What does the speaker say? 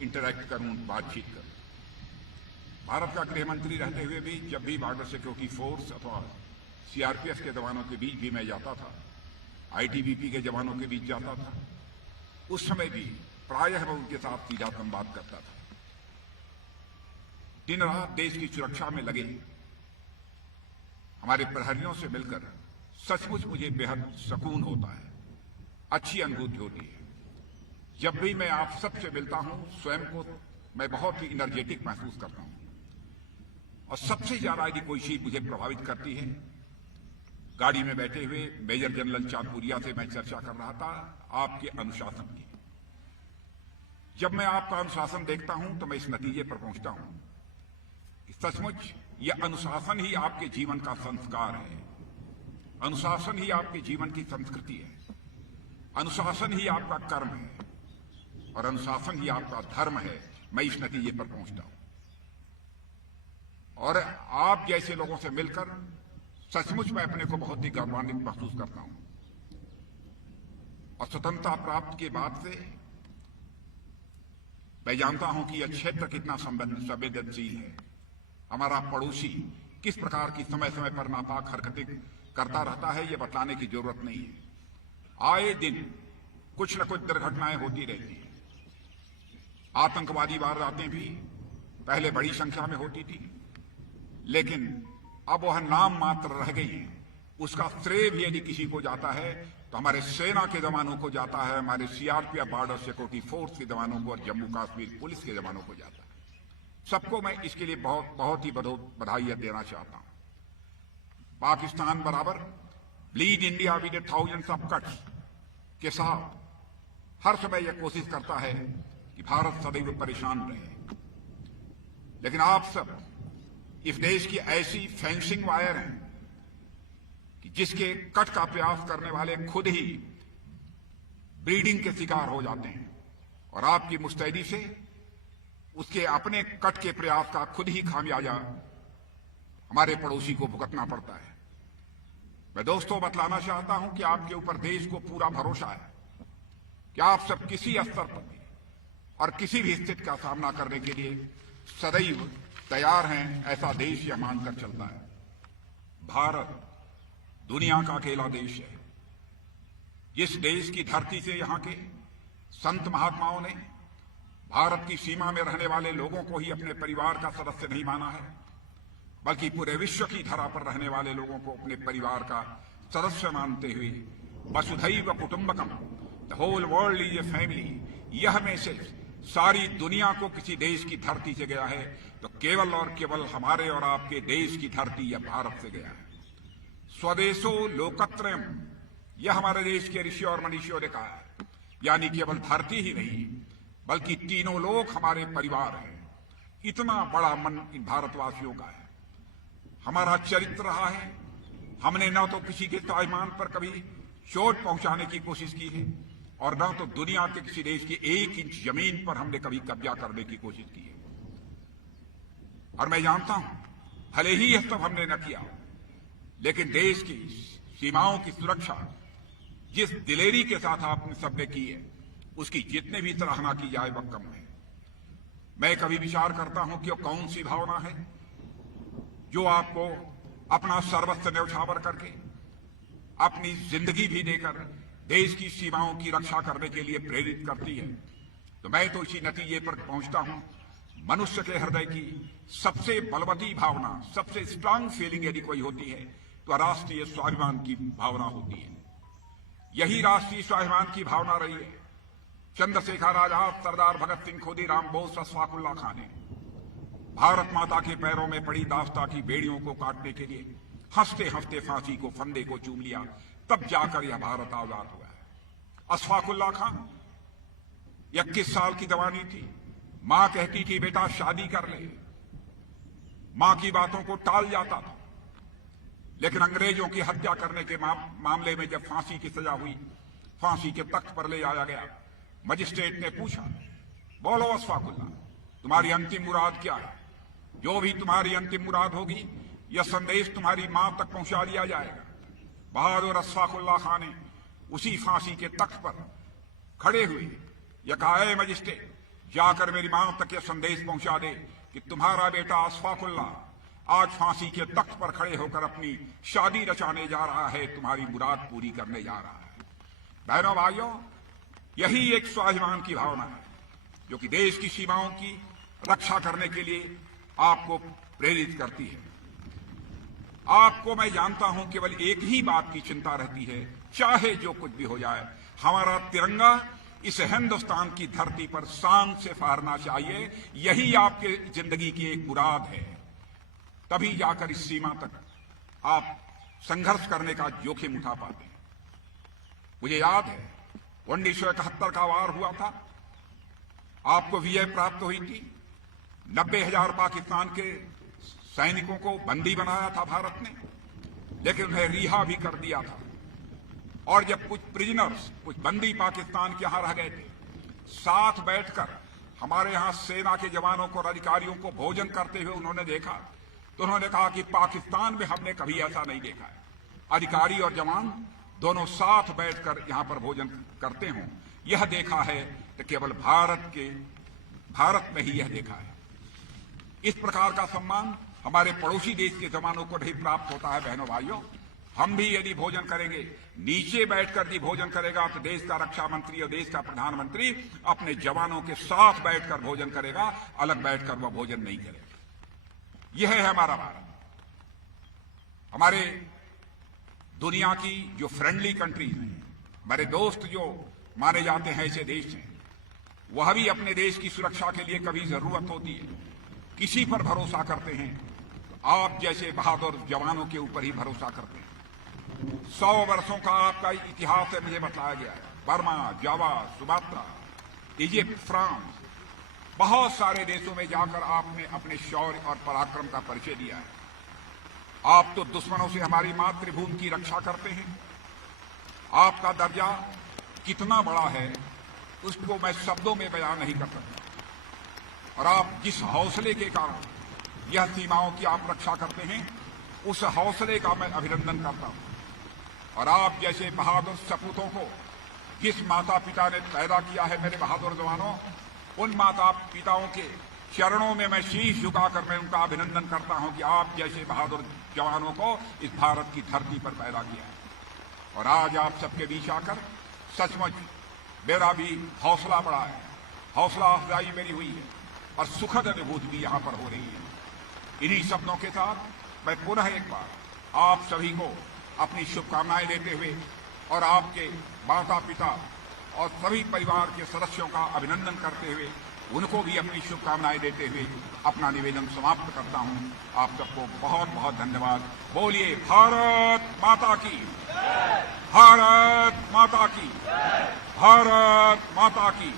Interact करूं, बातचीत करूं। भारत का गृह मंत्री रहते हुए भी जब भी बॉर्डर सिक्योरिटी फोर्स अथवा सीआरपीएफ के जवानों के बीच भी मैं जाता था, आईटीबीपी के जवानों के बीच जाता था, उस समय भी प्रायः मैं उनके साथ सीधा संवाद करता था। दिन रात देश की सुरक्षा में लगे हमारे प्रहरियों से मिलकर सचमुच मुझे बेहद सुकून होता है, अच्छी अनुभूति होती है। जब भी मैं आप सबसे मिलता हूं, स्वयं को मैं बहुत ही एनर्जेटिक महसूस करता हूं। और सबसे ज्यादा यदि कोई चीज मुझे प्रभावित करती है, गाड़ी में बैठे हुए मेजर जनरल चांदपुरिया से मैं चर्चा कर रहा था आपके अनुशासन की। जब मैं आपका अनुशासन देखता हूं तो मैं इस नतीजे पर पहुंचता हूं कि सचमुच यह अनुशासन ही आपके जीवन का संस्कार है, अनुशासन ही आपके जीवन की संस्कृति है, अनुशासन ही आपका कर्म है और अनुशासन ही आपका धर्म है। मैं इस नतीजे पर पहुंचता हूं और आप जैसे लोगों से मिलकर सचमुच मैं अपने को बहुत ही गौरवान्वित महसूस करता हूं। और स्वतंत्रता प्राप्त के बाद से मैं जानता हूं कि यह क्षेत्र कितना संवेदनशील है। हमारा पड़ोसी किस प्रकार की समय समय पर नापाक हरकतें करता रहता है, यह बताने की जरूरत नहीं है। आए दिन कुछ न कुछ दुर्घटनाएं होती रहती हैं। आतंकवादी वारदातें भी पहले बड़ी संख्या में होती थी, लेकिन अब वह नाम मात्र रह गई हैं। उसका श्रेय भी यदि किसी को जाता है तो हमारे सेना के जवानों को जाता है, हमारे सीआरपीएफ बॉर्डर सिक्योरिटी फोर्स के जवानों को और जम्मू कश्मीर पुलिस के जवानों को जाता है। सबको मैं इसके लिए बहुत बहुत ही बधाई देना चाहता हूं। पाकिस्तान बराबर bleed India with thousands of cuts के साथ हर समय यह कोशिश करता है कि भारत सदैव परेशान रहे, लेकिन आप सब इस देश की ऐसी फेंसिंग वायर हैं कि जिसके कट का प्रयास करने वाले खुद ही ब्रीडिंग के शिकार हो जाते हैं और आपकी मुस्तैदी से उसके अपने कट के प्रयास का खुद ही खामियाजा हमारे पड़ोसी को भुगतना पड़ता है। मैं दोस्तों बतलाना चाहता हूं कि आपके ऊपर देश को पूरा भरोसा है कि आप सब किसी स्तर पर भी और किसी भी स्थिति का सामना करने के लिए सदैव तैयार हैं, ऐसा देश यह मानकर चलता है। भारत दुनिया का अकेला देश है जिस देश की धरती से यहां के संत महात्माओं ने भारत की सीमा में रहने वाले लोगों को ही अपने परिवार का सदस्य नहीं माना है, बल्कि पूरे विश्व की धरा पर रहने वाले लोगों को अपने परिवार का सदस्य मानते हुए वसुधैव कुटुंबकम, the whole world is a family, यह मैसेज सारी दुनिया को किसी देश की धरती से गया है तो केवल और केवल हमारे और आपके देश की धरती या भारत से गया है। स्वदेशो लोकत्रयम, यह हमारे देश के ऋषि और मनीषियों ने कहा है। यानी केवल धरती ही नहीं बल्कि तीनों लोग हमारे परिवार हैं। इतना बड़ा मन इन भारतवासियों का है। हमारा चरित्र रहा है, हमने न तो किसी के ताइमान पर कभी चोट पहुंचाने की कोशिश की है और न तो दुनिया के किसी देश की 1 इंच जमीन पर हमने कभी कब्जा करने की कोशिश की है। और मैं जानता हूं भले ही यह सब हमने न किया, लेकिन देश की सीमाओं की सुरक्षा जिस दिलेरी के साथ आपने सबने की है, उसकी जितने भी सराहना की जाए वह कम है। मैं कभी विचार करता हूं कि वो कौन सी भावना है जो आपको अपना सर्वस्व न्यौछावर करके, अपनी जिंदगी भी देकर देश की सीमाओं की रक्षा करने के लिए प्रेरित करती है। तो मैं तो इसी नतीजे पर पहुंचता हूं, मनुष्य के हृदय की सबसे बलवती भावना, सबसे स्ट्रांग फीलिंग यदि कोई होती है तो राष्ट्रीय स्वाभिमान की भावना होती है। यही राष्ट्रीय स्वाभिमान की भावना रही है चंद्रशेखर आजाद, सरदार भगत सिंह, खुदीराम बोस, अशफाकुल्लाह खां ने भारत माता के पैरों में पड़ी दास्ता की बेड़ियों को काटने के लिए हंसते हंसते फांसी को, फंदे को चूम लिया, तब जाकर यह भारत आजाद हुआ है। अशफाकुल्लाह खां 21 साल की जवानी थी, मां कहती थी बेटा शादी कर ले, मां की बातों को टाल जाता था, लेकिन अंग्रेजों की हत्या करने के मामले में जब फांसी की सजा हुई, फांसी के तख्त पर ले आया गया, मजिस्ट्रेट ने पूछा, बोलो अशफाकुल्लाह तुम्हारी अंतिम मुराद क्या है? जो भी तुम्हारी अंतिम मुराद होगी यह संदेश तुम्हारी मां तक पहुंचा दिया जाएगा। बहादुर अशफाकुल्लाह खां ने उसी फांसी के तख्त पर खड़े हुए यह कहा, मजिस्ट्रेट जाकर मेरी मां तक यह संदेश पहुंचा दे कि तुम्हारा बेटा अशफाकुल्ला आज फांसी के तख्त पर खड़े होकर अपनी शादी रचाने जा रहा है, तुम्हारी मुराद पूरी करने जा रहा है। बहनों भाइयों, यही एक स्वाभिमान की भावना है जो कि देश की सीमाओं की रक्षा करने के लिए आपको प्रेरित करती है। आपको मैं जानता हूं केवल एक ही बात की चिंता रहती है, चाहे जो कुछ भी हो जाए, हमारा तिरंगा इस हिंदुस्तान की धरती पर शान से फहरना चाहिए। यही आपके जिंदगी की एक मुराद है। तभी जाकर इस सीमा तक आप संघर्ष करने का जोखिम उठा पाते हैं। मुझे याद है 1971 का वार हुआ था, आपको विजय प्राप्त हुई थी। 90,000 पाकिस्तान के सैनिकों को बंदी बनाया था भारत ने, लेकिन उन्हें रिहा भी कर दिया था। और जब कुछ प्रिजनर्स, कुछ बंदी पाकिस्तान के यहां रह गए थे, साथ बैठकर हमारे यहां सेना के जवानों को और अधिकारियों को भोजन करते हुए उन्होंने देखा, तो उन्होंने कहा कि पाकिस्तान में हमने कभी ऐसा नहीं देखा है, अधिकारी और जवान दोनों साथ बैठकर यहां पर भोजन करते हों। यह देखा है तो केवल भारत में ही यह देखा है। इस प्रकार का सम्मान हमारे पड़ोसी देश के जवानों को नहीं प्राप्त होता है। बहनों भाइयों, हम भी यदि भोजन करेंगे, नीचे बैठकर यदि भोजन करेगा तो देश का रक्षा मंत्री और देश का प्रधानमंत्री अपने जवानों के साथ बैठकर भोजन करेगा, अलग बैठकर वह भोजन नहीं करेगा। यह है हमारा भारत। हमारे दुनिया की जो फ्रेंडली कंट्रीज हैं, हमारे दोस्त जो माने जाते हैं ऐसे देश हैं, वह भी अपने देश की सुरक्षा के लिए कभी जरूरत होती है किसी पर भरोसा करते हैं तो आप जैसे बहादुर जवानों के ऊपर ही भरोसा करते हैं। 100 वर्षों का आपका इतिहास है, मुझे बताया गया है। बर्मा, जावा, सुमात्रा, इजिप्ट, फ्रांस, बहुत सारे देशों में जाकर आपने अपने शौर्य और पराक्रम का परिचय दिया है। आप तो दुश्मनों से हमारी मातृभूमि की रक्षा करते हैं। आपका दर्जा कितना बड़ा है उसको मैं शब्दों में बयान नहीं कर सकता। और आप जिस हौसले के कारण यह सीमाओं की आप रक्षा करते हैं, उस हौसले का मैं अभिनंदन करता हूं। और आप जैसे बहादुर सपूतों को जिस माता पिता ने पैदा किया है, मेरे बहादुर जवानों, उन माता पिताओं के चरणों में मैं शीश झुकाकर मैं उनका अभिनंदन करता हूं कि आप जैसे बहादुर जवानों को इस भारत की धरती पर पैदा किया है। और आज आप सबके बीच आकर सचमुच मेरा भी हौसला बढ़ा है, हौसला अफजाई मेरी हुई है और सुखद अनुभूति भी यहां पर हो रही है। इन्हीं शब्दों के साथ मैं पुनः एक बार आप सभी को अपनी शुभकामनाएं देते हुए और आपके माता पिता और सभी परिवार के सदस्यों का अभिनंदन करते हुए उनको भी अपनी शुभकामनाएं देते हुए अपना निवेदन समाप्त करता हूं। आप सबको बहुत बहुत धन्यवाद। बोलिए भारत माता की, भारत माता की, भारत माता की।